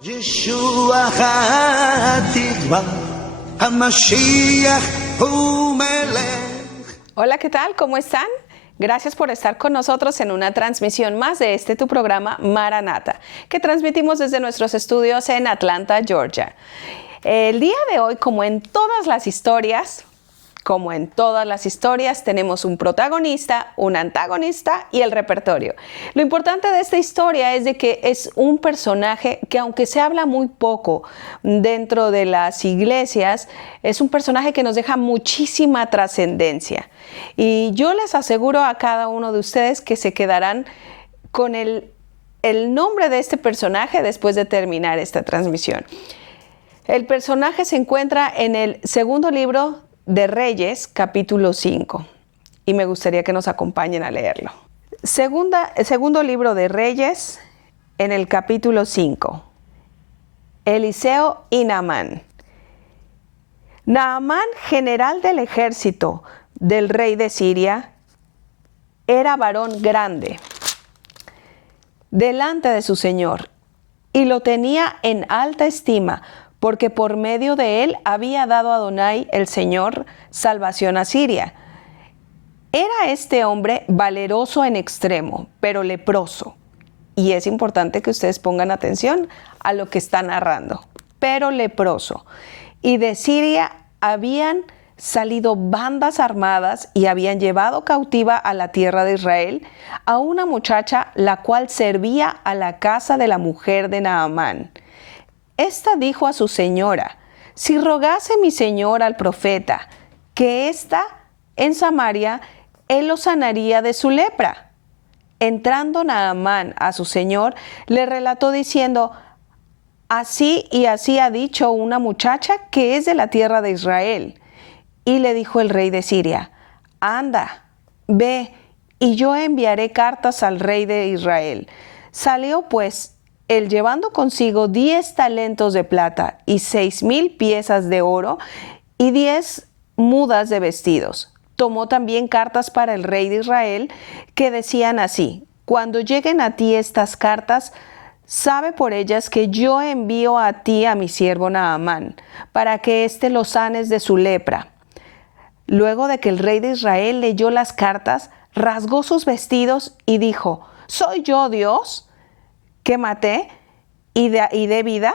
Yeshua HaTikva, HaMashiach Hu Melech. Hola, ¿qué tal? ¿Cómo están? Gracias por estar con nosotros en una transmisión más de tu programa Maranata, que transmitimos desde nuestros estudios en Atlanta, Georgia. El día de hoy, como en todas las historias, tenemos un protagonista, un antagonista y el repertorio. Lo importante de esta historia es de que es un personaje que, aunque se habla muy poco dentro de las iglesias, es un personaje que nos deja muchísima trascendencia. Y yo les aseguro a cada uno de ustedes que se quedarán con el nombre de este personaje después de terminar esta transmisión. El personaje se encuentra en el segundo libro de Reyes, capítulo 5, y me gustaría que nos acompañen a leerlo. Segundo libro de Reyes, en el capítulo 5. Eliseo y Naamán. Naamán, general del ejército del rey de Siria, era varón grande delante de su señor, y lo tenía en alta estima, porque por medio de él había dado a Adonai, el Señor, salvación a Siria. Era este hombre valeroso en extremo, pero leproso. Y es importante que ustedes pongan atención a lo que está narrando. Pero leproso. Y de Siria habían salido bandas armadas y habían llevado cautiva a la tierra de Israel a una muchacha la cual servía a la casa de la mujer de Naamán. Esta dijo a su señora: si rogase mi señor al profeta que está en Samaria, él lo sanaría de su lepra. Entrando Naamán a su señor, le relató diciendo: así y así ha dicho una muchacha que es de la tierra de Israel. Y le dijo el rey de Siria: anda, ve, y yo enviaré cartas al rey de Israel. Salió pues él llevando consigo 10 talentos de plata y 6,000 piezas de oro y 10 mudas de vestidos. Tomó también cartas para el rey de Israel que decían así: cuando lleguen a ti estas cartas, sabe por ellas que yo envío a ti a mi siervo Naamán, para que éste lo sanes de su lepra. Luego de que el rey de Israel leyó las cartas, rasgó sus vestidos y dijo: ¿soy yo Dios que maté y de vida,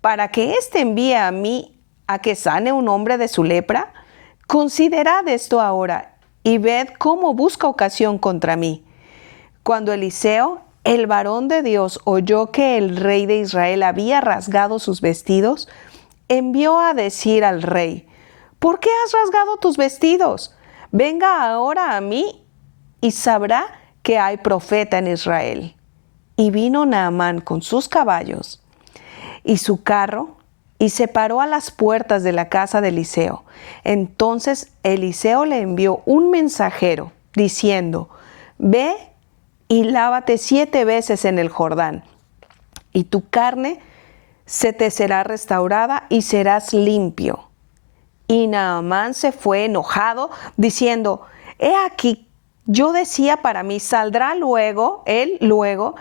para que éste envíe a mí a que sane un hombre de su lepra? Considerad esto ahora y ved cómo busca ocasión contra mí. Cuando Eliseo, el varón de Dios, oyó que el rey de Israel había rasgado sus vestidos, envió a decir al rey: ¿por qué has rasgado tus vestidos? Venga ahora a mí y sabrá que hay profeta en Israel. Y vino Naamán con sus caballos y su carro y se paró a las puertas de la casa de Eliseo. Entonces Eliseo le envió un mensajero diciendo: ve y lávate 7 veces en el Jordán, y tu carne se te será restaurada y serás limpio. Y Naamán se fue enojado, diciendo: he aquí, yo decía para mí, saldrá él luego,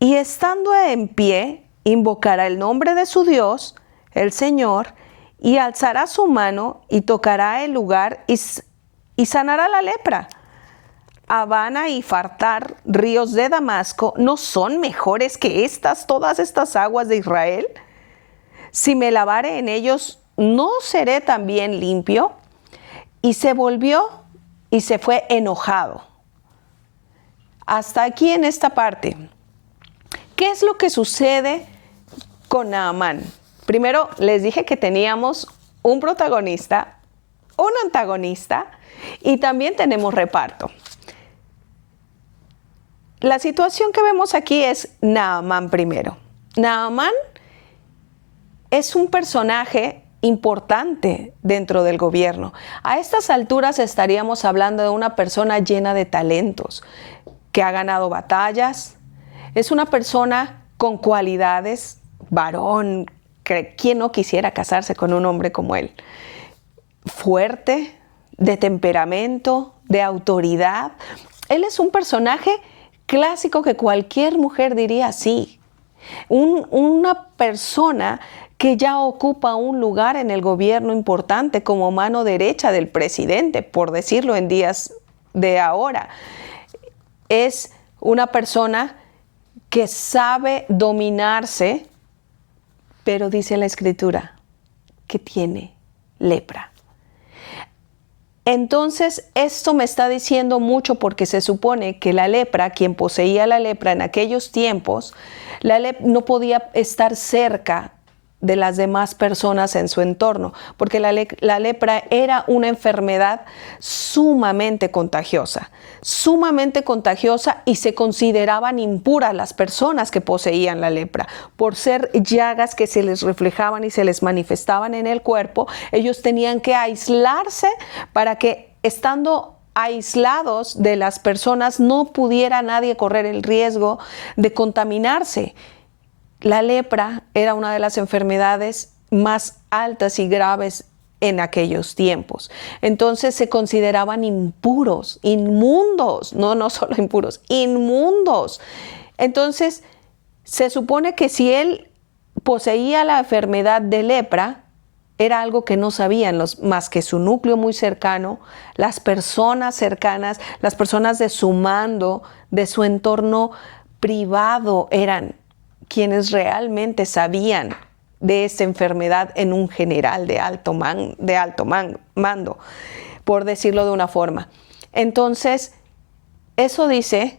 y estando en pie, invocará el nombre de su Dios, el Señor, y alzará su mano y tocará el lugar y sanará la lepra. Habana y Fartar, ríos de Damasco, ¿no son mejores que todas estas aguas de Israel? Si me lavare en ellos, ¿no seré también limpio? Y se volvió y se fue enojado. Hasta aquí en esta parte. ¿Qué es lo que sucede con Naamán? Primero les dije que teníamos un protagonista, un antagonista y también tenemos reparto. La situación que vemos aquí es Naamán primero. Naamán es un personaje importante dentro del gobierno. A estas alturas estaríamos hablando de una persona llena de talentos, que ha ganado batallas. Es una persona con cualidades, varón, ¿quién no quisiera casarse con un hombre como él? Fuerte, de temperamento, de autoridad. Él es un personaje clásico que cualquier mujer diría sí. Una persona que ya ocupa un lugar en el gobierno importante como mano derecha del presidente, por decirlo en días de ahora. Es una persona que sabe dominarse, pero dice la Escritura que tiene lepra. Entonces, esto me está diciendo mucho porque se supone que la lepra, quien poseía la lepra en aquellos tiempos, no podía estar cerca de las demás personas en su entorno, porque la lepra era una enfermedad sumamente contagiosa y se consideraban impuras las personas que poseían la lepra. Por ser llagas que se les reflejaban y se les manifestaban en el cuerpo, ellos tenían que aislarse para que, estando aislados de las personas, no pudiera nadie correr el riesgo de contaminarse. La lepra era una de las enfermedades más altas y graves en aquellos tiempos. Entonces se consideraban impuros, inmundos, no solo impuros, inmundos. Entonces se supone que si él poseía la enfermedad de lepra, era algo que no sabían más que su núcleo muy cercano, las personas cercanas, las personas de su mando, de su entorno privado, eran quienes realmente sabían de esta enfermedad en un general de alto mando, por decirlo de una forma. Entonces, eso dice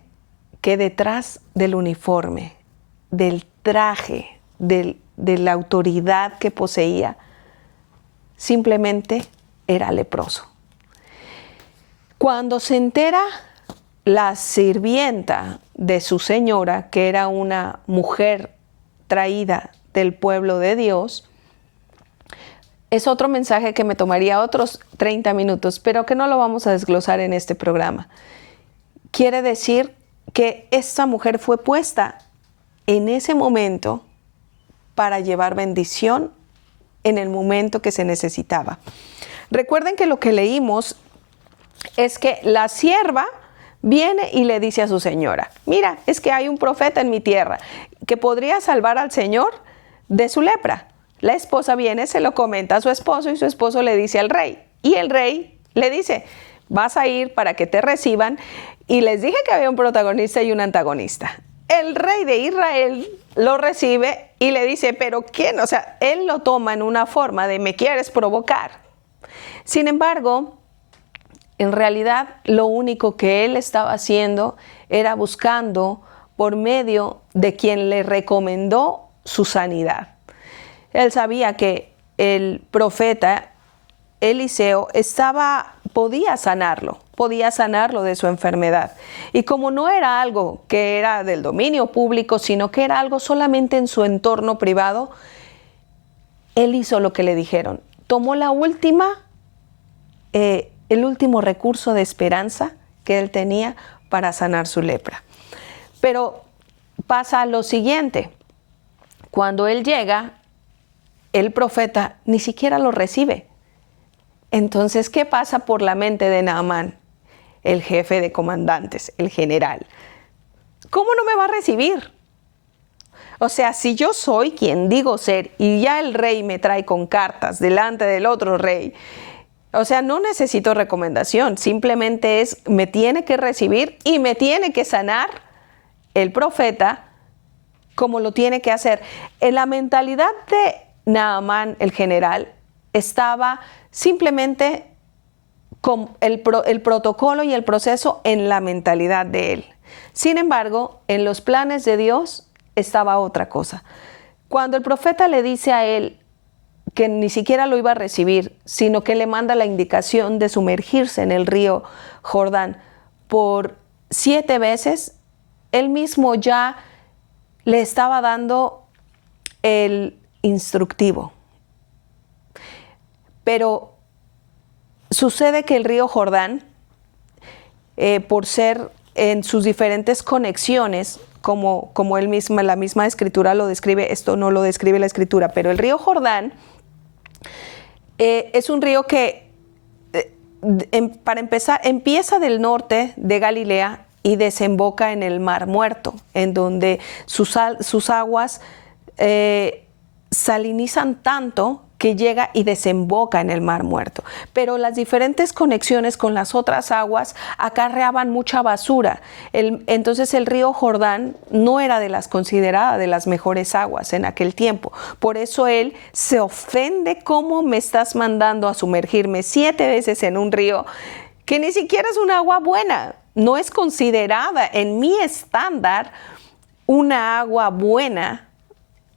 que detrás del uniforme, del traje, de la autoridad que poseía, simplemente era leproso. Cuando se entera la sirvienta de su señora, que era una mujer traída del pueblo de Dios, es otro mensaje que me tomaría otros 30 minutos, pero que no lo vamos a desglosar en este programa. Quiere decir que esta mujer fue puesta en ese momento para llevar bendición en el momento que se necesitaba. Recuerden que lo que leímos es que la sierva viene y le dice a su señora: mira, es que hay un profeta en mi tierra que podría salvar al Señor de su lepra. La esposa viene, se lo comenta a su esposo y su esposo le dice al rey. Y el rey le dice: vas a ir para que te reciban. Y les dije que había un protagonista y un antagonista. El rey de Israel lo recibe y le dice: ¿pero quién? O sea, él lo toma en una forma de me quieres provocar. Sin embargo, en realidad, lo único que él estaba haciendo era buscando por medio de quien le recomendó su sanidad. Él sabía que el profeta Eliseo podía sanarlo de su enfermedad. Y como no era algo que era del dominio público, sino que era algo solamente en su entorno privado, él hizo lo que le dijeron. Tomó el último recurso de esperanza que él tenía para sanar su lepra. Pero pasa lo siguiente: cuando él llega, el profeta ni siquiera lo recibe. Entonces, ¿qué pasa por la mente de Naamán, el jefe de comandantes, el general? ¿Cómo no me va a recibir? O sea, si yo soy quien digo ser y ya el rey me trae con cartas delante del otro rey, o sea, no necesito recomendación, simplemente me tiene que recibir y me tiene que sanar el profeta como lo tiene que hacer. En la mentalidad de Naamán, el general, estaba simplemente con el protocolo y el proceso en la mentalidad de él. Sin embargo, en los planes de Dios estaba otra cosa. Cuando el profeta le dice a él que ni siquiera lo iba a recibir, sino que le manda la indicación de sumergirse en el río Jordán por 7 veces, él mismo ya le estaba dando el instructivo. Pero sucede que el río Jordán, por ser en sus diferentes conexiones, como la misma escritura lo describe, esto no lo describe la escritura, pero el río Jordán es un río que, para empezar, empieza del norte de Galilea y desemboca en el Mar Muerto, en donde sus aguas salinizan tanto que llega y desemboca en el Mar Muerto. Pero las diferentes conexiones con las otras aguas acarreaban mucha basura. Entonces el río Jordán no era de las consideradas de las mejores aguas en aquel tiempo. Por eso él se ofende: ¿cómo me estás mandando a sumergirme 7 veces en un río que ni siquiera es un agua buena? No es considerada en mi estándar una agua buena,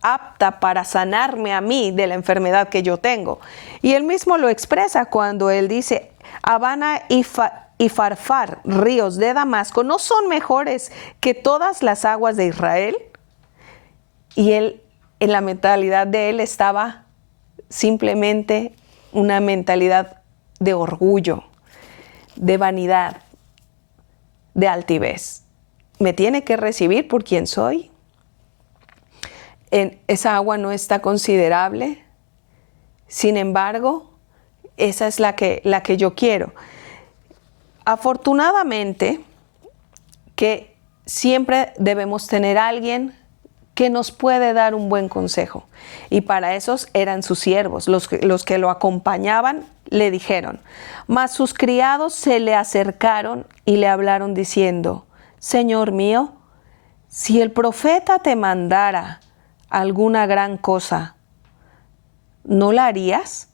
apta para sanarme a mí de la enfermedad que yo tengo. Y él mismo lo expresa cuando él dice: Abana y Farfar, ríos de Damasco, ¿no son mejores que todas las aguas de Israel? Y él, en la mentalidad de él estaba simplemente una mentalidad de orgullo, de vanidad, de altivez. ¿Me tiene que recibir por quien soy? Esa agua no está considerable. Sin embargo, esa es la que yo quiero. Afortunadamente, que siempre debemos tener a alguien que nos puede dar un buen consejo. Y para esos eran sus siervos. Los que lo acompañaban le dijeron. Mas sus criados se le acercaron y le hablaron diciendo: Señor mío, si el profeta te mandara alguna gran cosa, ¿no la harías?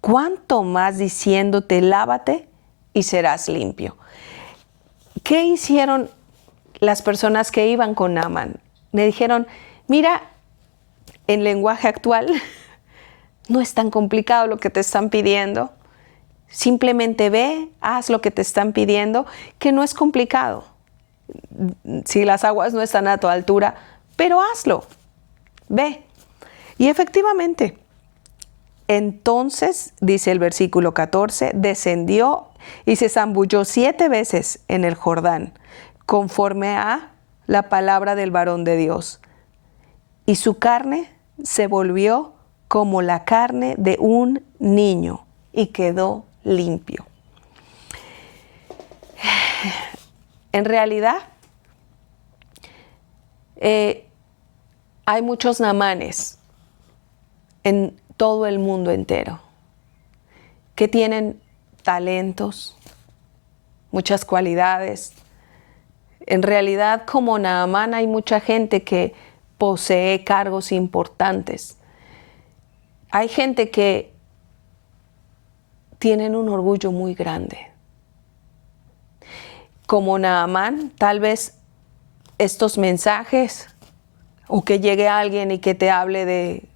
¿Cuánto más diciéndote: lávate y serás limpio? ¿Qué hicieron las personas que iban con Naamán? Le dijeron: mira, en lenguaje actual, no es tan complicado lo que te están pidiendo. Simplemente ve, haz lo que te están pidiendo, que no es complicado. Si las aguas no están a tu altura, pero hazlo. Ve. Y efectivamente, entonces, dice el versículo 14, descendió y se zambulló 7 veces en el Jordán, conforme a la palabra del varón de Dios. Y su carne se volvió como la carne de un niño y quedó limpio. En realidad, hay muchos Naamanes en todo el mundo entero que tienen talentos, muchas cualidades. En realidad, como Naamán, hay mucha gente que posee cargos importantes. Hay gente que tienen un orgullo muy grande. Como Naamán, tal vez estos mensajes, o que llegue alguien y que te hable de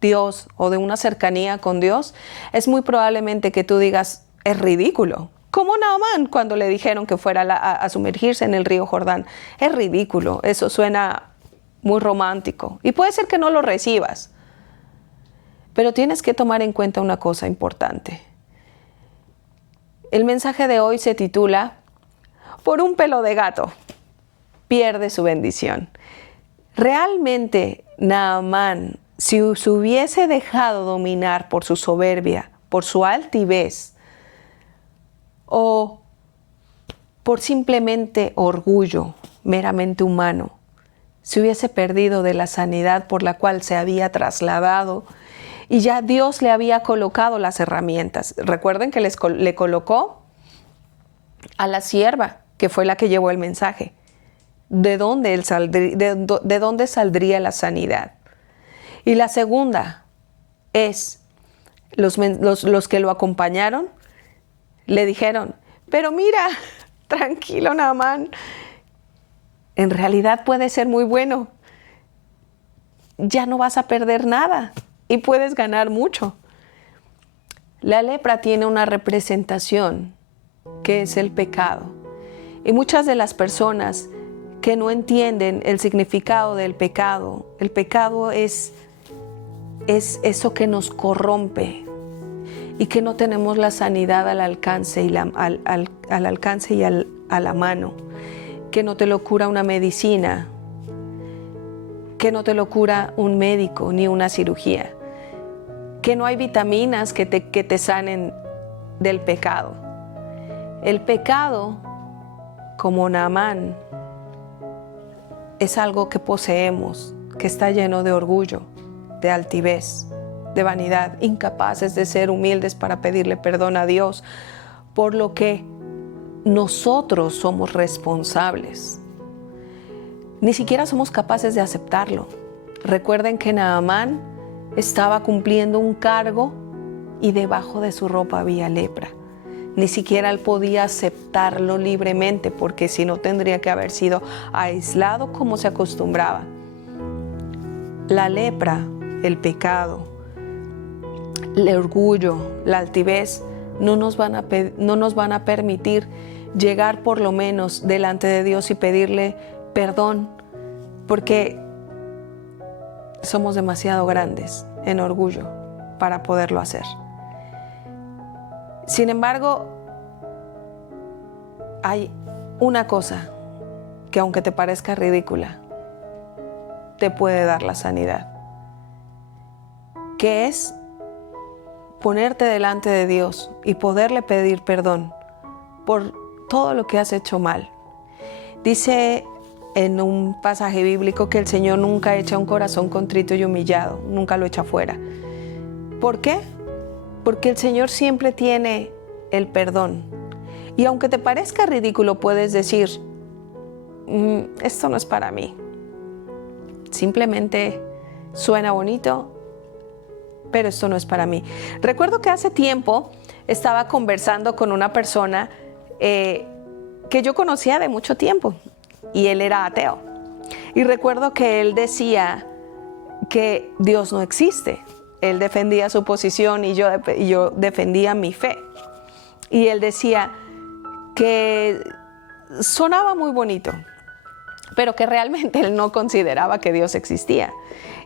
Dios o de una cercanía con Dios, es muy probablemente que tú digas: es ridículo. Como Naamán cuando le dijeron que fuera a sumergirse en el río Jordán. Es ridículo, eso suena muy romántico. Y puede ser que no lo recibas. Pero tienes que tomar en cuenta una cosa importante. El mensaje de hoy se titula: por un pelo de gato, pierde su bendición. Realmente Naamán, si se hubiese dejado dominar por su soberbia, por su altivez, o por simplemente orgullo meramente humano, se hubiese perdido de la sanidad por la cual se había trasladado, y ya Dios le había colocado las herramientas. Recuerden que le colocó a la sierva, que fue la que llevó el mensaje. ¿De dónde saldría la sanidad? Y la segunda es, los que lo acompañaron le dijeron: pero mira, tranquilo Naamán, en realidad puede ser muy bueno. Ya no vas a perder nada y puedes ganar mucho. La lepra tiene una representación que es el pecado. Y muchas de las personas que no entienden el significado del pecado, el pecado es eso que nos corrompe y que no tenemos la sanidad al alcance y al alcance y a la mano, que no te lo cura una medicina, que no te lo cura un médico ni una cirugía, que no hay vitaminas que te sanen del pecado. El pecado como Naamán, es algo que poseemos, que está lleno de orgullo, de altivez, de vanidad, incapaces de ser humildes para pedirle perdón a Dios, por lo que nosotros somos responsables. Ni siquiera somos capaces de aceptarlo. Recuerden que Naamán estaba cumpliendo un cargo y debajo de su ropa había lepra. Ni siquiera él podía aceptarlo libremente, porque si no tendría que haber sido aislado como se acostumbraba. La lepra, el pecado, el orgullo, la altivez no nos van a permitir llegar por lo menos delante de Dios y pedirle perdón, porque somos demasiado grandes en orgullo para poderlo hacer. Sin embargo, hay una cosa que, aunque te parezca ridícula, te puede dar la sanidad, que es ponerte delante de Dios y poderle pedir perdón por todo lo que has hecho mal. Dice en un pasaje bíblico que el Señor nunca echa un corazón contrito y humillado, nunca lo echa fuera. ¿Por qué? Porque el Señor siempre tiene el perdón. Y aunque te parezca ridículo, puedes decir, esto no es para mí. Simplemente suena bonito, pero esto no es para mí. Recuerdo que hace tiempo estaba conversando con una persona que yo conocía de mucho tiempo, y él era ateo. Y recuerdo que él decía que Dios no existe. Él defendía su posición y yo defendía mi fe. Y él decía que sonaba muy bonito, pero que realmente él no consideraba que Dios existía.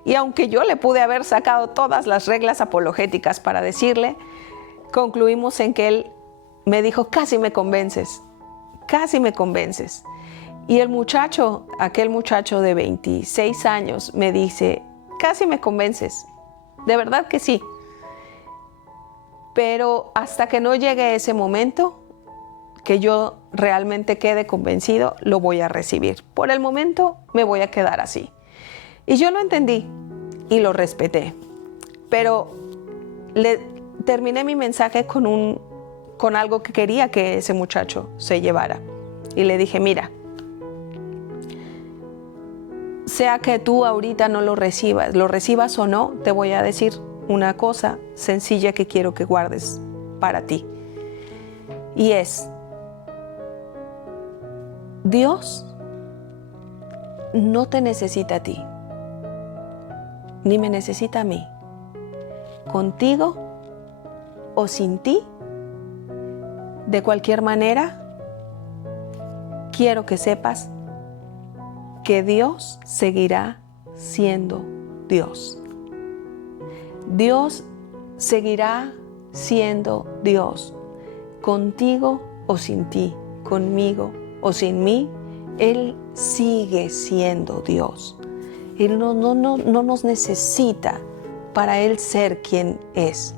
Y aunque yo le pude haber sacado todas las reglas apologéticas para decirle, concluimos en que él me dijo, casi me convences. Y el muchacho, aquel muchacho de 26 años, me dice, casi me convences, de verdad que sí. Pero hasta que no llegue ese momento, que yo realmente quede convencido, lo voy a recibir. Por el momento me voy a quedar así. Y yo lo entendí y lo respeté. Pero le terminé mi mensaje con algo que quería que ese muchacho se llevara. Y le dije, mira, sea que tú ahorita no lo recibas o no, te voy a decir una cosa sencilla que quiero que guardes para ti. Y es, Dios no te necesita a ti, ni me necesita a mí. Contigo o sin ti, de cualquier manera, quiero que sepas que Dios seguirá siendo Dios. Dios seguirá siendo Dios, contigo o sin ti, conmigo o sin mí. Él sigue siendo Dios. Él no nos necesita para Él ser quien es.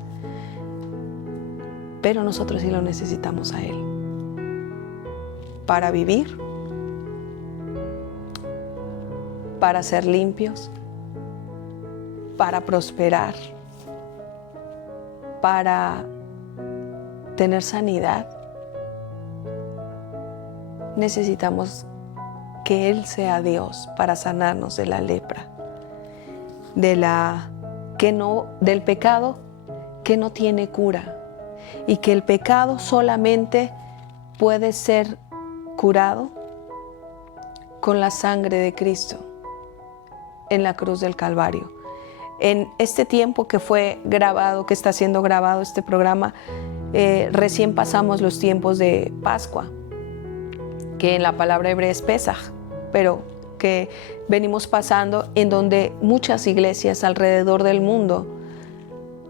Pero nosotros sí lo necesitamos a Él. Para vivir, para ser limpios, para prosperar, para tener sanidad. Necesitamos que Él sea Dios para sanarnos de la lepra, del pecado que no tiene cura, y que el pecado solamente puede ser curado con la sangre de Cristo en la cruz del Calvario. En este tiempo que fue grabado, que está siendo grabado este programa, recién pasamos los tiempos de Pascua, que en la palabra hebrea es Pesaj, pero que venimos pasando, en donde muchas iglesias alrededor del mundo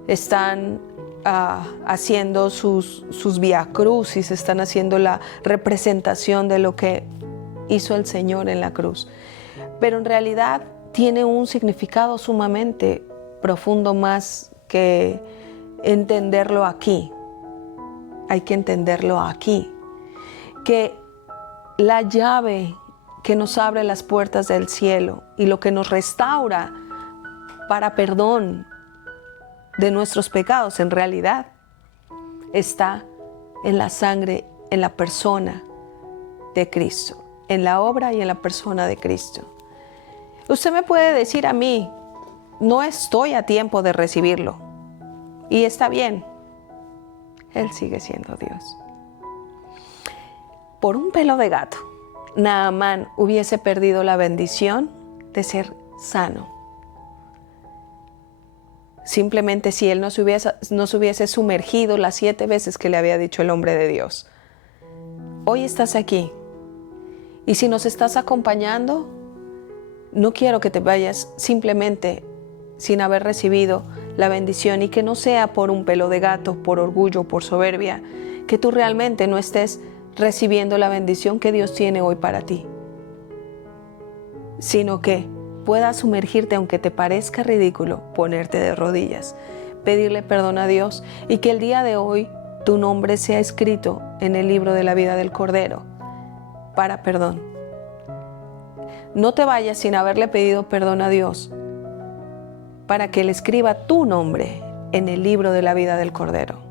están haciendo sus viacrucis, están haciendo la representación de lo que hizo el Señor en la cruz. Pero en realidad tiene un significado sumamente profundo, más que entenderlo aquí. Hay que entenderlo aquí. Que la llave que nos abre las puertas del cielo y lo que nos restaura para perdón de nuestros pecados en realidad está en la sangre, en la persona de Cristo, en la obra y en la persona de Cristo. Usted me puede decir a mí, no estoy a tiempo de recibirlo, y está bien, Él sigue siendo Dios. Por un pelo de gato, Naamán hubiese perdido la bendición de ser sano. Simplemente si él no se hubiese sumergido las 7 veces que le había dicho el hombre de Dios. Hoy estás aquí. Y si nos estás acompañando, no quiero que te vayas simplemente sin haber recibido la bendición, y que no sea por un pelo de gato, por orgullo, por soberbia, que tú realmente no estés recibiendo la bendición que Dios tiene hoy para ti, sino que puedas sumergirte, aunque te parezca ridículo, ponerte de rodillas, pedirle perdón a Dios, y que el día de hoy tu nombre sea escrito en el libro de la vida del Cordero para perdón. No te vayas sin haberle pedido perdón a Dios para que Él escriba tu nombre en el libro de la vida del Cordero.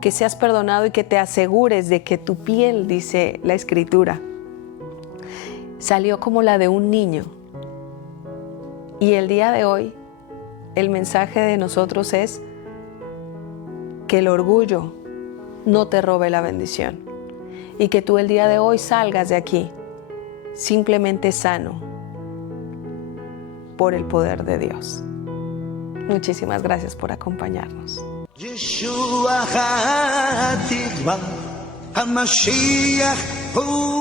Que seas perdonado y que te asegures de que tu piel, dice la Escritura, salió como la de un niño. Y el día de hoy, el mensaje de nosotros es que el orgullo no te robe la bendición, y que tú el día de hoy salgas de aquí simplemente sano por el poder de Dios. Muchísimas gracias por acompañarnos. ישוע התקווה, המשיח הוא